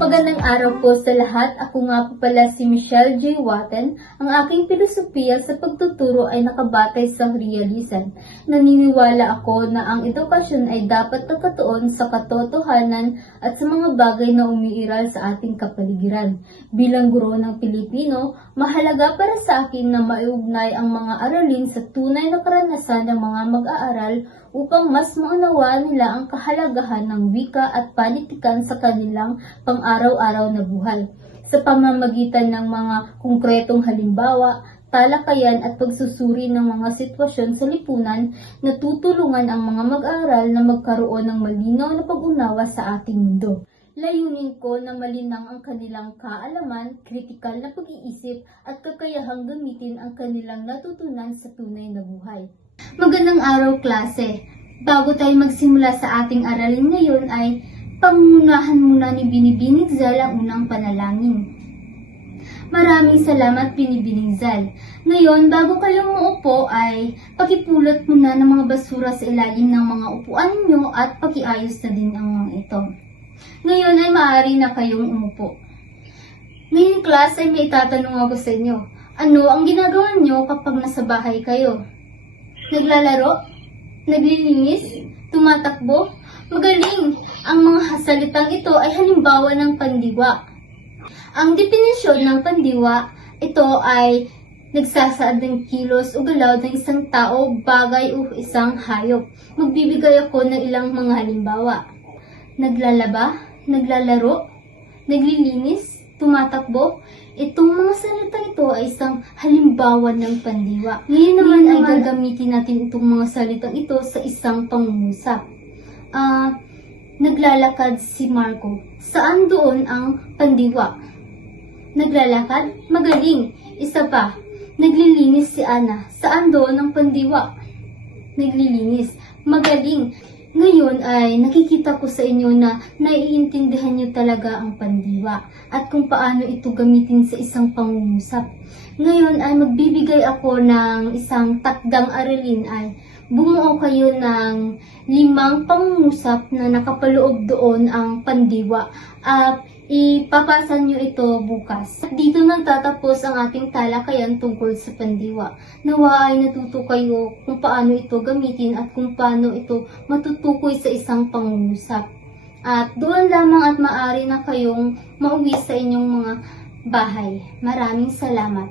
Magandang araw po sa lahat. Ako nga po pala si Michelle J. Watten. Ang aking filosofiya sa pagtuturo ay nakabatay sa realism. Naniniwala ako na ang edukasyon ay dapat nakatuon sa katotohanan at sa mga bagay na umiiral sa ating kapaligiran. Bilang guro ng Pilipino, mahalaga para sa akin na maiugnay ang mga aralin sa tunay na karanasan ng mga mag-aaral upang mas maunawaan nila ang kahalagahan ng wika at panitikan sa kanilang pang-araw-araw na buhay. Sa pamamagitan ng mga konkretong halimbawa, talakayan at pagsusuri ng mga sitwasyon sa lipunan, natutulungan ang mga mag-aaral na magkaroon ng malinaw na pag-unawa sa ating mundo. Layunin ko na malinang ang kanilang kaalaman, kritikal na pag-iisip at kakayahang gamitin ang kanilang natutunan sa tunay na buhay. Magandang araw, klase! Bago tayo magsimula sa ating aralin ngayon ay pangunahan muna ni Binibining Zal ang unang panalangin. Maraming salamat, Binibining Zal. Ngayon, bago kayo muupo ay pakipulot muna ng mga basura sa ilalim ng mga upuan ninyo at pakiayos na din ang mga ito. Ngayon ay maaari na kayong umupo. Ngayon, class, ay may itatanong ako sa inyo. Ano ang ginagawa nyo kapag nasa bahay kayo? Naglalaro? Naglilinis? Tumatakbo? Magaling! Ang mga salitang ito ay halimbawa ng pandiwa. Ang definisyon ng pandiwa, ito ay nagsasaad ng kilos o galaw ng isang tao, bagay o isang hayop. Magbibigay ako ng ilang mga halimbawa. Naglalaba? Naglalaro? Naglilinis? Tumatakbo? Itong mga salita ito ay isang halimbawa ng pandiwa. Ngayon naman ay gagamitin natin itong mga salitang ito sa isang pangungusap. Naglalakad si Marco. Saan doon ang pandiwa? Naglalakad? Magaling. Isa pa. Naglilinis si Ana. Saan doon ang pandiwa? Naglilinis. Magaling. Ngayon ay nakikita ko sa inyo na naiintindihan niyo talaga ang pandiwa at kung paano ito gamitin sa isang pangungusap. Ngayon ay magbibigay ako ng isang takdang aralin ay bumuo kayo ng 5 pangungusap na nakapaloob doon ang pandiwa at ipapasa nyo ito bukas. Dito nagtatapos ang ating talakayan tungkol sa pandiwa. Nawa ay natuto kayo kung paano ito gamitin at kung paano ito matutukoy sa isang pangungusap. At doon lamang at maaari na kayong mauwi sa inyong mga bahay. Maraming salamat.